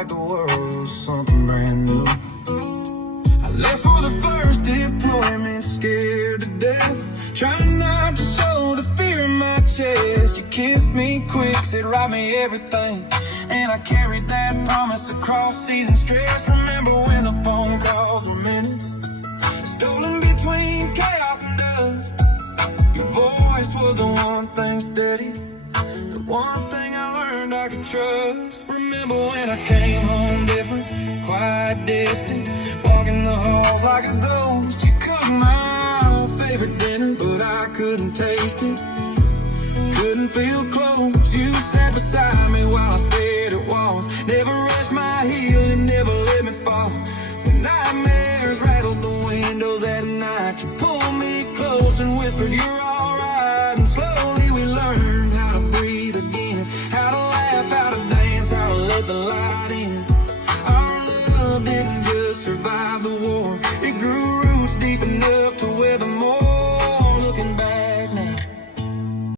like the world was something brand new. I left for the first deployment, scared to death, trying not to show the fear in my chest. You kissed me quick, said write me everything, and I carried that promise across seas and stress. Remember when the phone calls were minutes, stolen between chaos and dust. Your voice was the one thing steady, the one thing I learned I could trust. Remember when I came home different, quiet, distant, walking the halls like a ghost. You cooked my favorite dinner, but I couldn't taste it, couldn't feel close. You sat beside me while I stared at walls, never rushed my healing, never let me fall. When nightmares rattled the windows at night, you pulled me close and whispered, you're all